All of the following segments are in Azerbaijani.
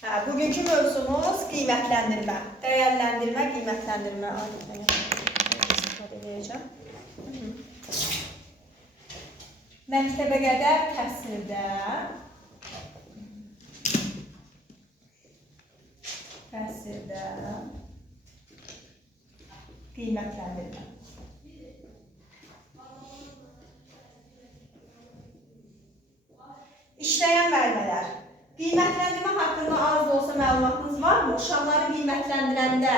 Bugünkü mövzumuz qiymətləndirmə. Dəyərləndirmə, qiymətləndirmə adətən istifadə edəcəm. Məktəbə qədər təhsildə qiymətləndirmə. İşləyən müəllimələr. Qiymətləndirmə haqqında az da olsa məlumatınız varmı? Uşaqları qiymətləndirəndə,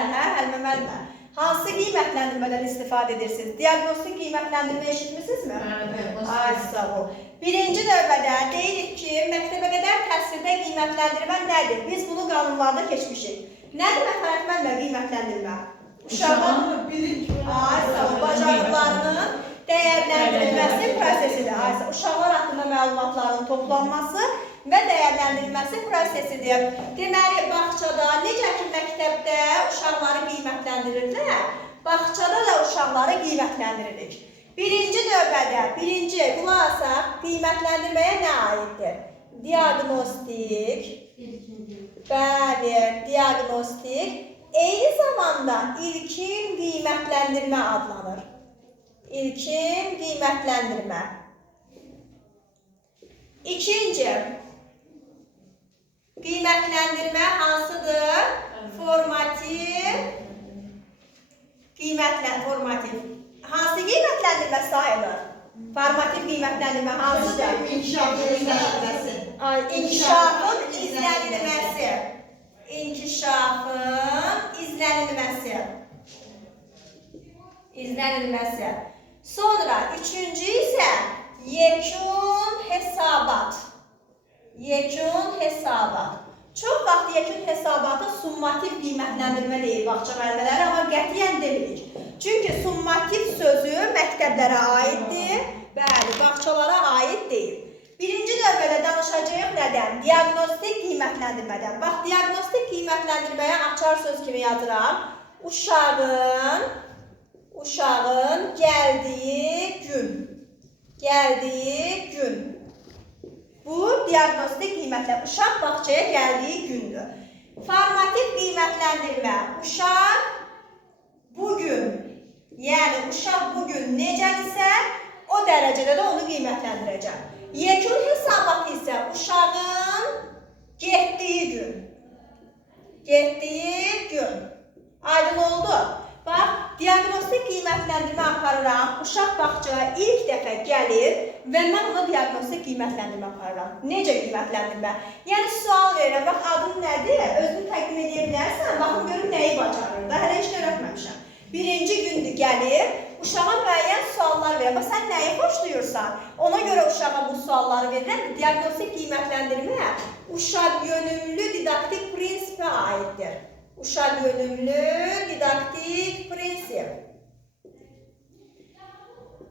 müəllimə, hansı qiymətləndirmədən istifadə edirsiniz? Diaqnostik qiymətləndirmə eşitmisinizmi? Ay, sağ ol. Birinci növbədə deyirik ki, məktəbə qədər təhsildə qiymətləndirmə nədir? Biz bunu qanunlarda keçmişik. Nədir məxalətmənlə qiymətləndirmə? Uşağın bacarıqlarının dəyərləndirilməsi prosesidir. Uşaqlar haqqında məlumatların toplanması və dəyərləndirilməsi prosesidir. Deməli, bağçada, necə ki məktəbdə uşaqları qiymətləndiririk, bağçada da uşaqları qiymətləndiririk. Birinci növbədə, qulaq asaq, qiymətləndirməyə nə aiddir? Diaqnostik, diaqnostik, eyni zamanda ilkin qiymətləndirmə adlanır. İlkin qiymətləndirmə. İkinci, qiymətləndirmə hansıdır? Formativ. Hansı qiymətləndirmə sayılır? Formativ qiymətləndirmə hansıdır? İnkişafın izlənilməsi. İzlənilməsi. Sonra üçüncü isə yekun hesabat. Çox vaxt yekun hesabata summativ qiymətləndirmə deyil bağça müəllimələri, amma qətiyyən demirik. Çünki summativ sözü məktəblərə aiddir, bağçalara aid deyil. Birinci növbədə danışacağıq nədən? Diaqnostik qiymətləndirmədən. Bax, diaqnostik qiymətləndirməyə açar söz kimi yazıram. Uşağın gəldiyi gün. Bu, diaqnostik qiymətləndirmə. Uşaq bağçaya gəldiyi gündür. Formativ qiymətləndirmə. Uşaq bugün, yəni uşaq bugün necədirsə, o dərəcədə də onu qiymətləndirəcəm. Yekun hesabatı isə uşağın getdiyi gün. Aydın oldu. Bax, diaqnostik qiymətləndirmə aparıram. Uşaq bağçaya ilk dəfə gəlir və mən ona diaqnostik qiymətləndirmə aparıram. Necə qiymətləndirmə? Yəni, sual verirəm. Bax, adın nədir? Özünü təqdim edə bilərsən. Baxın, görüm nəyi bacarır da. Hələ heç öyrətməmişəm. Birinci gündür gəlir. Uşağa müəyyən suallar verir. Bax, sən nəyi xoşlayırsan? Ona görə uşağa bu sualları verirəm. Diaqnostik qiymətləndirmə uşaq yönümlü didaktik prinsipə aiddir.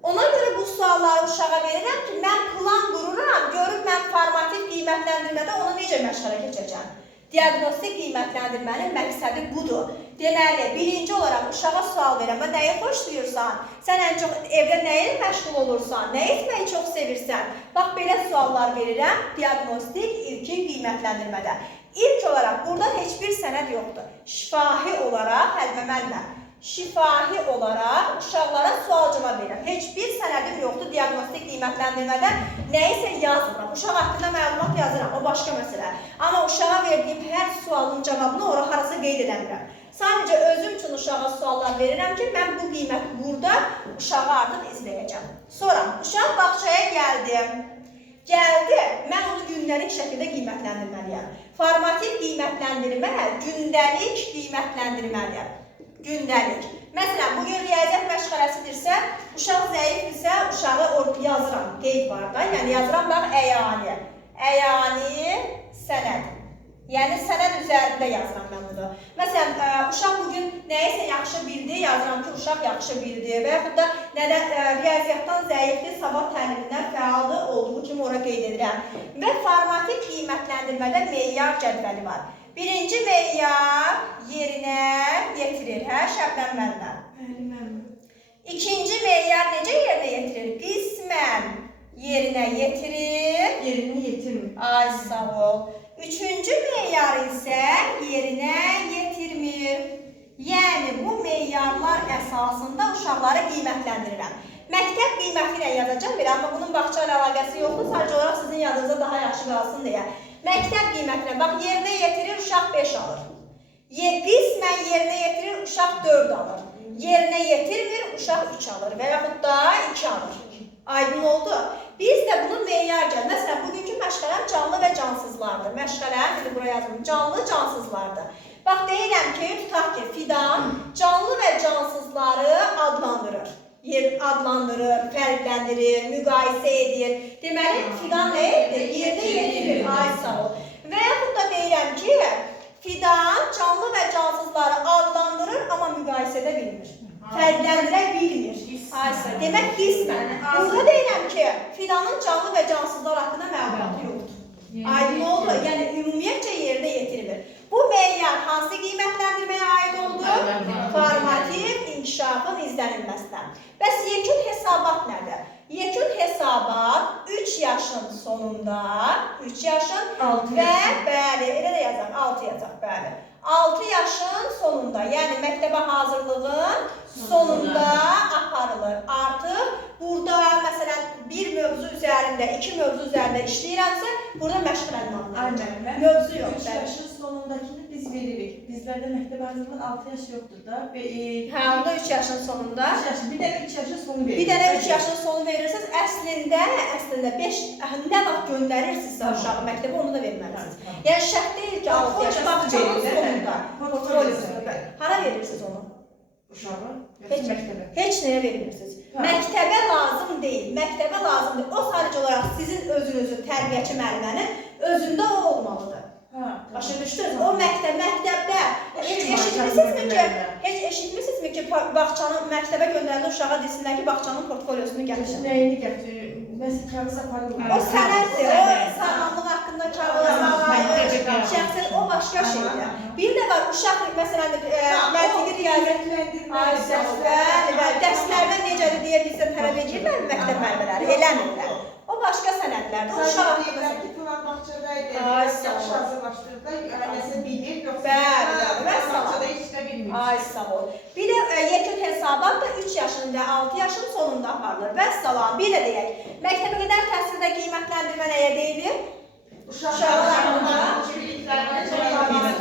Ona görə bu sualları uşağa verirəm ki, mən plan qururam, görüm mən formativ qiymətləndirmədə onu necə məşğələ keçəcəm. Diaqnostik qiymətləndirmənin məqsədi budur. Deməli, birinci olaraq uşağa sual verirəm, nəyi xoşlayırsan, sən ən çox evdə nə ilə məşğul olursan, nə etməyi çox sevirsən. Bax, belə suallar verirəm diaqnostik ilkin qiymətləndirmədə. İlk olaraq, burada heç bir sənəd yoxdur. Şifahi olaraq uşaqlara sual cavab verirəm. Heç bir sənədim yoxdur diaqnostik qiymətləndirmədə. Nəyisə yazmıram. Uşaq haqqında məlumat yazıram, o başqa məsələ. Amma uşağa verdiyim hər sualın cavabını ora harasa qeyd edəmirəm. Sadəcə özüm üçün uşağa suallar verirəm ki, mən bu qiymət burada uşağı artıq izləyəcəm. Sonra, uşaq bağçaya gəldi, mən onu gündəlik şəkildə qiymətləndirməliyəm. Formativ qiymətləndirmə gündəlik qiymətləndirməlidir. Məsələn, bugün riyaziyyat məşğələsidirsə, uşaq zəifdirsə, uşağı yazıram, qeyd var da, yəni yazıram, bax, əyani sənəd. Yəni, sənəd üzərində yazıram mən bunu. Məsələn, uşaq bugün nəyisə yaxşı bildi, yazıram ki, uşaq yaxşı bildi və yaxud da riyaziyyatdan zəifdir, sabah təlimindən fəaldır, olduğu kimi ora qeyd edirəm. Və formativ qiymətləndirmədə meyyar cədvəli var. Birinci meyyar yerinə yetirir, Şəbnəm müəllimə. İkinci meyyar necə yerinə yetirir? Qismən yerinə yetirir. Yerini yetirmir. Ay, sağ ol. Üçüncü meyarı isə əsasında uşaqları qiymətləndirirəm. Məktəb qiyməti ilə yazacağım belə, amma bunun bağça ilə əlaqəsi yoxdur, sadəcə olaraq sizin yadınıza daha yaxşı qalsın deyə. Məktəb qiymətinə, bax, yerinə yetirir, uşaq 5 alır. Qismən yerinə yetirir, uşaq 4 alır. Yerinə yetirmir, uşaq 3 alır və yaxud da 2 alır. Aydın oldu. Biz də bunu meyar gəlir. Məsələn, bugünkü məşğələm canlı və cansızlardır. Məşğələm, bir buraya yazılır, canlı, cansızlardır. Bax, deyirəm ki, tutaq ki, Fidan canlı və cansızları adlandırır. Adlandırır, fərqləndirir, müqayisə edir. Deməli, Fidan nə edir? Yerinə yetirir, ay sağ ol. Və yaxud da deyirəm ki, Fidan canlı və cansızları adlandırır, amma müqayisə edə bilmir. Fərqləndirə bilmir. Demək, qismən. Burada deyirəm ki, Fidanın canlı və cansızlar haqqında məlumatı yoxdur. Aydın oldu, yəni ümumiyyətcə yerinə yetirilmir. Bu meyar hansı qiymətləndirməyə aid oldu? Formativ inkişafın izlənilməsinə. Bəs yekun hesabat nədir? Yekun hesabat 3 yaşın sonunda, 3 yaşın və bəli, elə də yazaq, 6 yazaq, bəli. 6 yaşın sonunda, yəni məktəbə hazırlığın sonunda aparılır. Artıq burada, məsələn, bir mövzu üzərində, 2 mövzu üzərində işləyirəmsə, burada məşğul edilməlidir. Mövzu yox. 3 yaşın sonundakini biz veririk. Bizlərdə məktəbə hazırlığın 6 yaş yoxdur da. Hə, onda 3 yaşın sonunda. 3 yaşın, bir dənə 3 yaşın sonu veririk. Bir dənə 3 yaşın sonu verirsiniz. Əslində 5, nə vaxt göndərirsinizsə uşağı məktəbə, onu da verməlisiniz. Yəni şərt deyil ki, 6 yaş bağçanın sonunda. Hara verirsiniz onu? Uşağı? Heç nəyə vermirsiniz. Məktəbə lazım deyil. Məktəbə lazım deyil. O sadəcə olaraq sizin özünüzün tərbiyəçi müəllimənin özündə o olmalıdır. Başa düşdünüz? O məktəbdə heç eşitmisinizmi ki, bağçanın məktəbə göndərilə uşağa desinlər ki, bağçanın portfolyosunu gətirin. Nəyini gətirir? Nəsə kağız aparılır. O sənəddir, o sağlamlıq haqqında kağız, şəxsən o başqa şeydir. Bir də var, uşaq, məsələn, məntiqi riyaziyyat dərslərdə necədir deyə bizdən tələb edirlər məktəb müəllimələri, eləmirlər. O başqa sənədlərdir. O uşaq haqqında. Bağçadaydı, yaxşı hazırlaşdırdı, nəsə bilir, yoxsa bağçada heç nə bilmir. Ay sağ ol. Bir də yekun hesabat da 3 yaşın və 6 yaşın sonunda aparılır. Vəssalam, bir də deyək, məktəbə qədər təhsildə qiymətləndirmə nəyə deyilir? Uşaqlar haqqında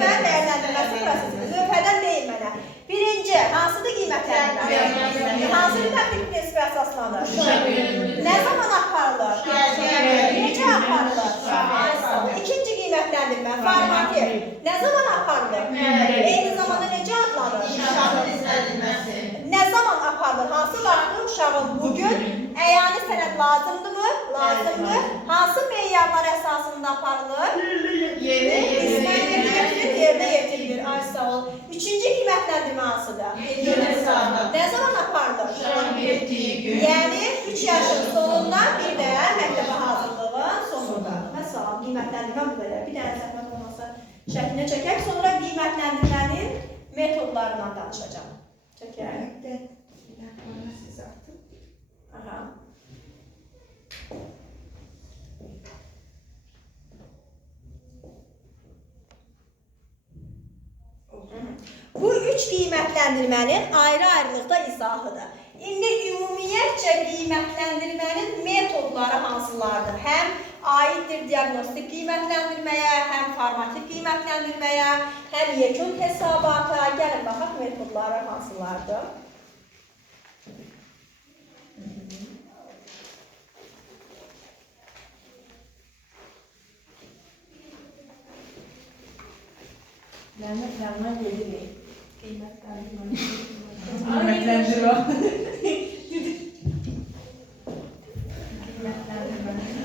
və dəyərləndirməsi prosesidir. Lövhədən deyil mənə. Birinci, hansıdır qiymətləndirmə? Hansı bir tətbiq prinsipə əsaslanır? Nə zaman aparılır? Necə aparılır? İkinci qiymətləndirmə, formativ. Nə zaman aparılır? Eyni zamanda necə adlanır? Nə zaman aparılır? Hansı vaxtı uşağın bugün əyani sənəd lazımdırmı? Lazımdır. Hansı meyarlar əsasında aparılır? Yerinə yetirilir. Ay sağ ol. Üçüncü qiymətləndirmə hansıdır? Nə zaman aparılır? Yəni 3 yaşın sonunda, bir də məktəbə hazırlığın sonunda. Məsələn, qiymətləndirmə bu qədər. Bir dənə zəhmət olmasa şəklinə çəkək. Sonra qiymətləndirmənin metodlarından danışacağım. Çəkək. Aha. Bu 3 qiymətləndirmənin ayrı-ayrılıqda izahıdır. İndi ümumiyyətcə qiymətləndirmənin metodları hansılardır? Həm aiddir diaqnostik qiymətləndirməyə, həm formativ qiymətləndirməyə, həm yekun hesabata. Gəlin baxaq metodları hansılardır? Qiymətlərlə gedirik. Qiymətlendirmə.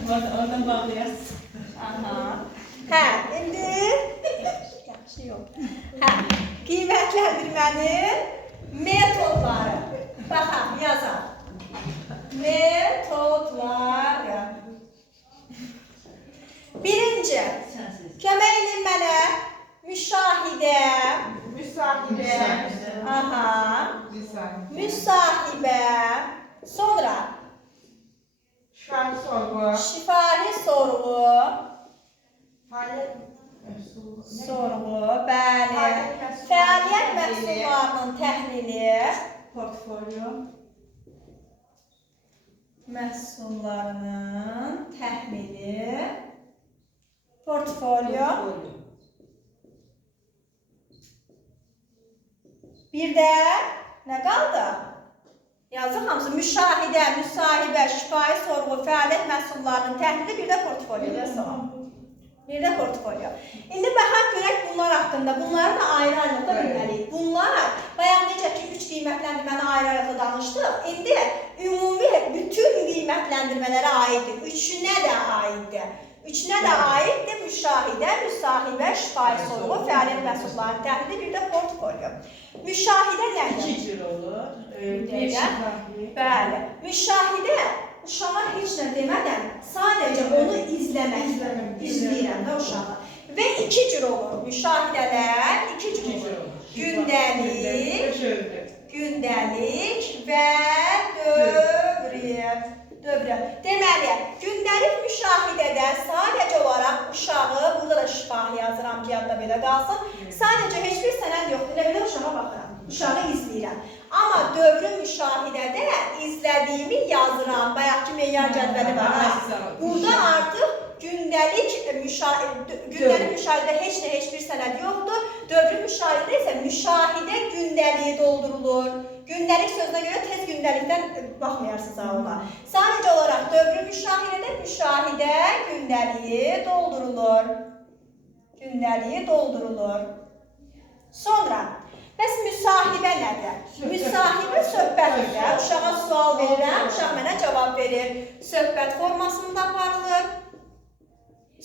Oradan bağlayasın. Aha. Hə, indi yaxşı yox. Hə, qiymətləndirmənin metodları. Baxaq, yazaq. Metodları. Birinci, kömək edin mənə. Müşahidə. Aha. Müsahibə. Sonra. Şifahi sorğu. Sorğu, bəli. Fəaliyyət məhsullarının təhlili. Portfolyo. Məhsullarının təhlili, portfolyo. Bir də nə qaldı? Yazıq hamısı müşahidə, müsahibə, şifahi sorğu, fəaliyyət məhsullarının təhlili, bir də portfolyo. Bir də portfolyo. İndi baxaq görək bunlar haqqında. Bunları da ayrı-ayrılıqda bilməliyik. Bunlar, bayaq necə ki, 3 qiymətləndirməni ayrı-ayrılıqda danışdıq. İndi ümumi bütün qiymətləndirmələrə aiddir. Üçünə də aiddir. Üçünə də aiddir müşahidə, müsahibə, şifahi sorğu, fəaliyyət məhsullarının təhlili, bir də portfolyo. Müşahidə nədir? 2 cür olur. Bir şifahi. Bəli. Müşahidə uşağa heç nə demədən sadəcə onu izləyirəm də uşağı. Və 2 cür olur. Müşahidələr 2 cür olur. Gündəlik və dövrə. Deməli, gündəlik müşahidədə sadəcə olaraq uşağı, burada da şifahi yazıram ki, yadda belə qalsın, sadəcə heç bir sənəd yoxdur, elə belə uşağa baxıram, uşağı izləyirəm. Amma dövrü müşahidədə izlədiyimi yazıram, bayaqki meyyar cədvəli var. Burada artıq gündəlik müşahidə heç bir sənəd yoxdur. Dövrü müşahidə isə müşahidə gündəliyi doldurulur. Gündəlik sözünə görə tez gündəlikdən baxmayarsınız ona. Sadəcə olaraq dövrü müşahidədə müşahidə gündəliyi doldurulur. Sonra, bəs müsahibə nədir? Müsahibə söhbətdir. Uşağa sual verirəm, uşaq mənə cavab verir. Söhbət formasında aparılır.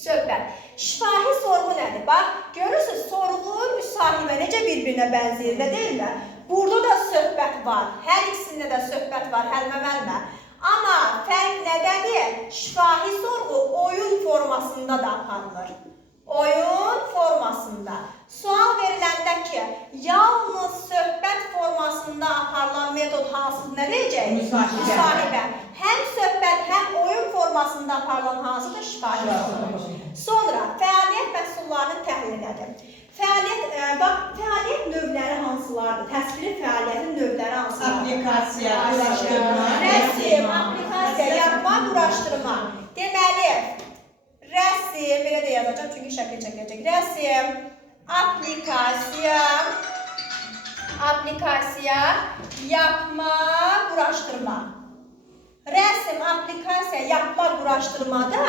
Söhbət. Şifahi sorğu nədir? Bax, görürsünüz, sorğu, müsahibə necə bir-birinə bənzəyir, deyilmi? Burada da söhbət var. Hər ikisində də söhbət var, həlmə-məlmə. Amma fərq nədədir? Şifahi sorğu oyun formasında da aparılır. Oyun formasında. Sual veriləndə ki, yalnız söhbət formasında aparılan metod hansı nə deyəcək? Müsahibə. Həm söhbət, həm oyun formasında aparılan hansıdır? Şifahi sorğu. Sonra, fəaliyyət məhsullarının təhlili nədir? Fəaliyyət növləri hansılardır? Təsviri fəaliyyətin növləri hansılardır? Aplikasiya, quraşdırma. Rəsm, aplikasiya, yapma, quraşdırma. Deməli, rəsm, belə də yazacağım çünki şəkil çəkiləcək. Rəsm, aplikasiya, yapma, quraşdırma. Rəsm, aplikasiya, yapma, quraşdırmada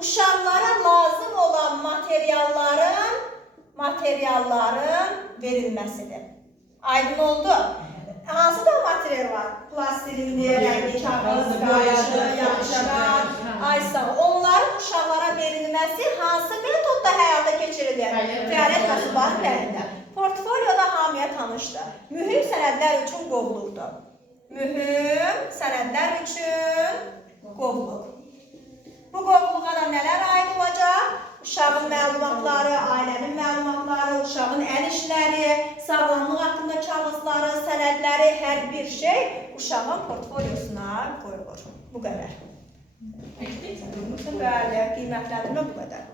uşaqlara lazım olan materialların verilməsidir. Aydın oldu. Hansı da material var? Plastilindir, rəngi, kağız, qayışı, yapışqan, aysa. Onların uşaqlara verilməsi hansı metodda həyata keçirilir? Fəaliyyət məhsullarının təhlilində. Portfolyoda hamıya tanışdır. Mühüm sənədlər üçün qovluqdur. Mühüm sənədlər üçün qovluq. Bu qovluğa da nələr aid olacaq? Uşağın məlumatları, ailənin məlumatları, uşağın əl işləri, sağlamlıq haqqında kağızları, sənədləri, hər bir şey uşağın portfolyosuna qoyulur. Bu qədər. Bəli, qiymətləndirmə bu qədər.